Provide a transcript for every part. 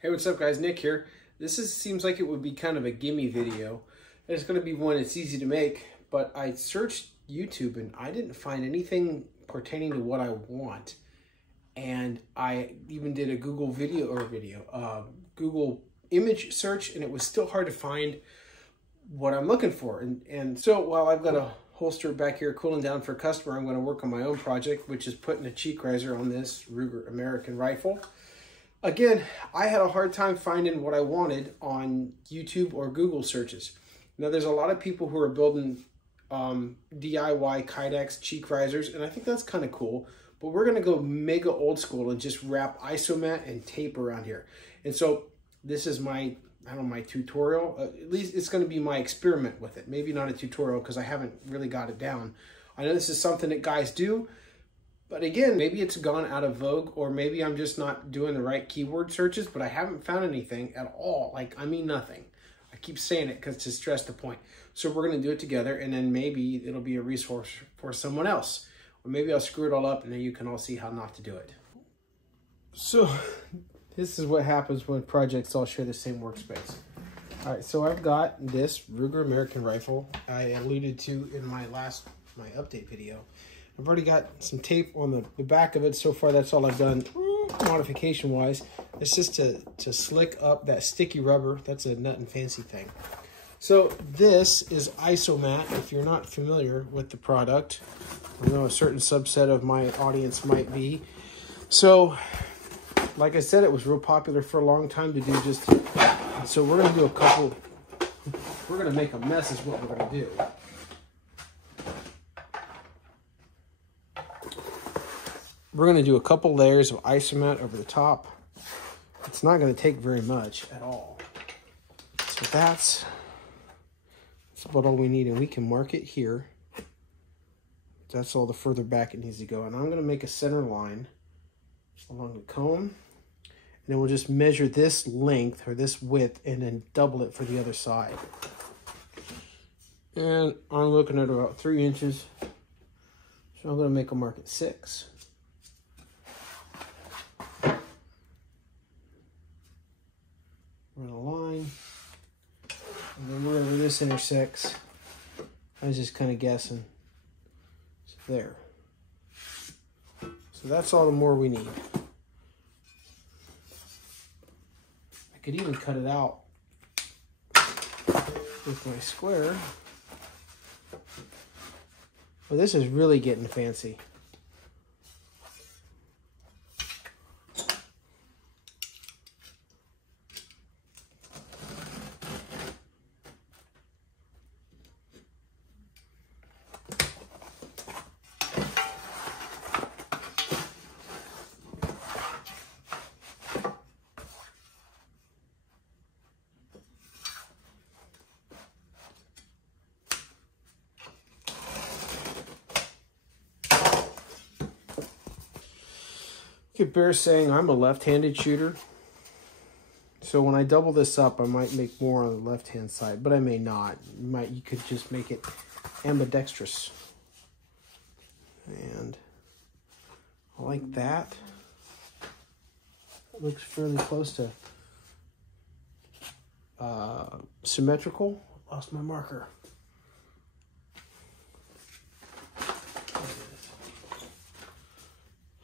Hey, what's up guys? Nick here. Seems like it would be kind of a gimme video. It's going to be one that's easy to make, but I searched YouTube and I didn't find anything pertaining to what I want. And I even did a Google Google image search, and it was still hard to find what I'm looking for. And so while I've got a holster back here cooling down for a customer, I'm going to work on my own project, which is putting a cheek riser on this Ruger American rifle. Again, I had a hard time finding what I wanted on YouTube or Google searches. Now, there's a lot of people who are building DIY Kydex cheek risers, and I think that's kind of cool. But we're going to go mega old school and just wrap Isomat and tape around here. And so this is my, my tutorial. At least it's going to be my experiment with it. Maybe not a tutorial because I haven't really got it down. I know this is something that guys do. But again, maybe it's gone out of vogue, or maybe I'm just not doing the right keyword searches, but I haven't found anything at all. Like, I mean nothing. I keep saying it because to stress the point. So we're going to do it together, and then maybe it'll be a resource for someone else. Or maybe I'll screw it all up, and then you can all see how not to do it. So this is what happens when projects all share the same workspace. All right, so I've got this Ruger American rifle I alluded to in my update video. I've already got some tape on the back of it. So far, that's all I've done modification-wise. It's just to slick up that sticky rubber. That's a nut and fancy thing. So this is Isomat. If you're not familiar with the product, I know a certain subset of my audience might be. So, like I said, it was real popular for a long time to do just... So we're going to do a couple... We're going to make a mess is what we're going to do. We're going to do a couple layers of Isomat over the top. It's not going to take very much at all. So that's about all we need, and we can mark it here. That's all the further back it needs to go. And I'm going to make a center line along the cone, and then we'll just measure this length or this width and then double it for the other side. And I'm looking at about 3 inches. So I'm going to make a mark at 6. Run a line, and then wherever this intersects, I was just kind of guessing. So there. So that's all the more we need. I could even cut it out with my square. Well, this is really getting fancy. It bears saying I'm a left-handed shooter, so when I double this up, I might make more on the left-hand side, but I may not. You could just make it ambidextrous, and I like that. It looks fairly close to symmetrical. Lost my marker.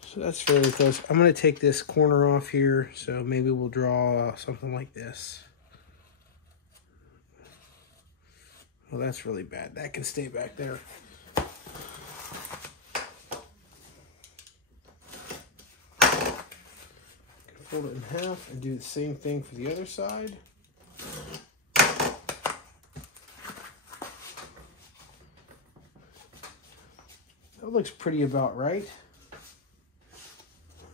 So that's fairly close. I'm going to take this corner off here, so maybe we'll draw something like this. Well, that's really bad. That can stay back there. Fold it in half and do the same thing for the other side. That looks pretty about right.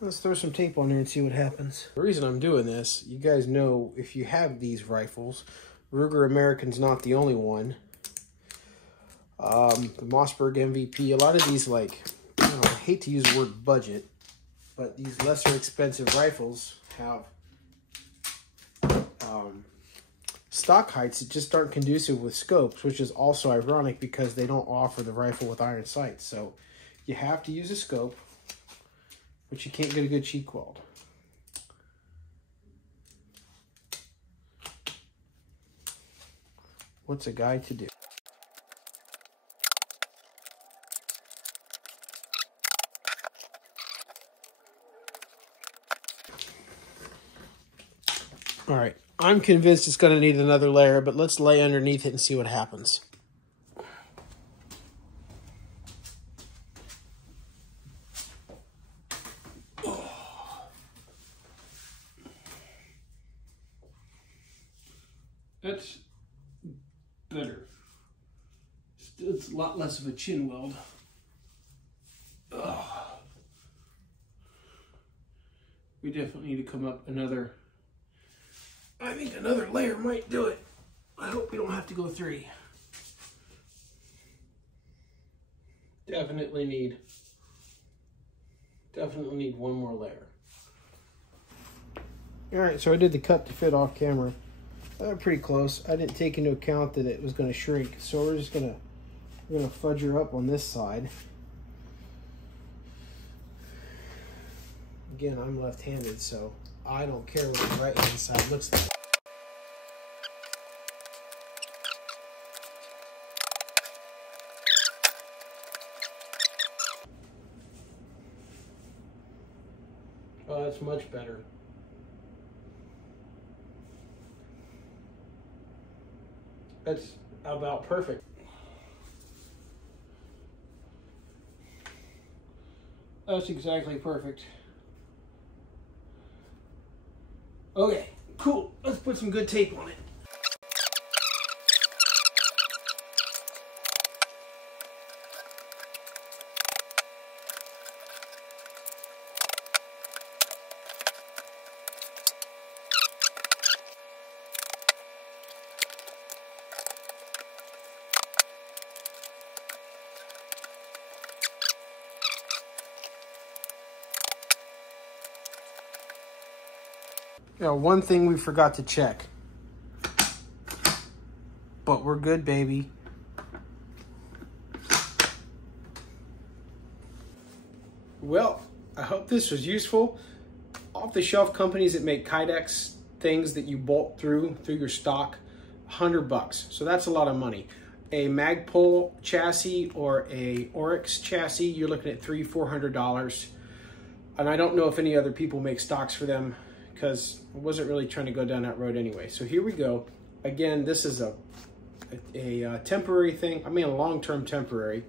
Let's throw some tape on there and see what happens. The reason I'm doing this, you guys know if you have these rifles, Ruger American's not the only one. The Mossberg MVP, a lot of these, like, I hate to use the word budget, but these lesser expensive rifles have stock heights that just aren't conducive with scopes, which is also ironic because they don't offer the rifle with iron sights. So you have to use a scope, but you can't get a good cheek weld. What's a guy to do? All right, I'm convinced it's going to need another layer, but let's lay underneath it and see what happens. That's better. It's a lot less of a chin weld. We definitely need to come up another. I think another layer might do it. I hope we don't have to go 3. Definitely need one more layer. All right, so I did the cut to fit off camera. Pretty close. I didn't take into account that it was going to shrink, so we're gonna fudge her up on this side. Again, I'm left-handed, so I don't care what the right-hand side looks like. Oh, that's much better. That's about perfect. That's exactly perfect. Okay, cool. Let's put some good tape on it. Now, one thing we forgot to check, but we're good, baby. Well, I hope this was useful. Off-the-shelf companies that make Kydex things that you bolt through your stock, $100. So that's a lot of money. A Magpul chassis or a Oryx chassis, you're looking at $300–400. And I don't know if any other people make stocks for them, because I wasn't really trying to go down that road anyway. So here we go. Again, this is a temporary thing. I mean, a long-term temporary,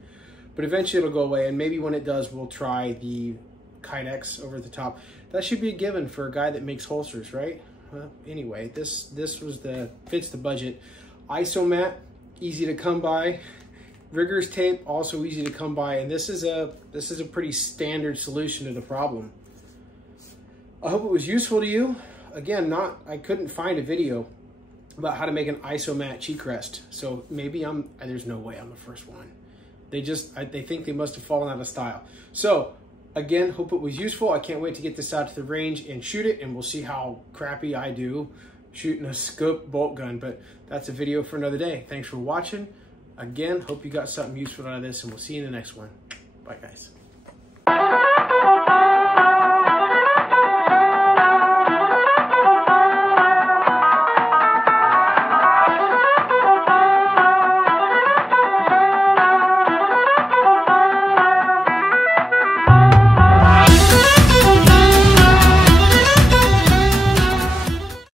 but eventually it'll go away. And maybe when it does, we'll try the Kydex over the top. That should be a given for a guy that makes holsters, right? Well, anyway, this was fits the budget. Isomat, easy to come by. Riggers tape, also easy to come by. And this is a pretty standard solution to the problem. I hope it was useful to you. Again, I couldn't find a video about how to make an Isomat cheek rest. So maybe there's no way I'm the first one. They think they must have fallen out of style. So again, hope it was useful. I can't wait to get this out to the range and shoot it, and we'll see how crappy I do shooting a scope bolt gun, but that's a video for another day. Thanks for watching. Again, hope you got something useful out of this, and we'll see you in the next one. Bye, guys.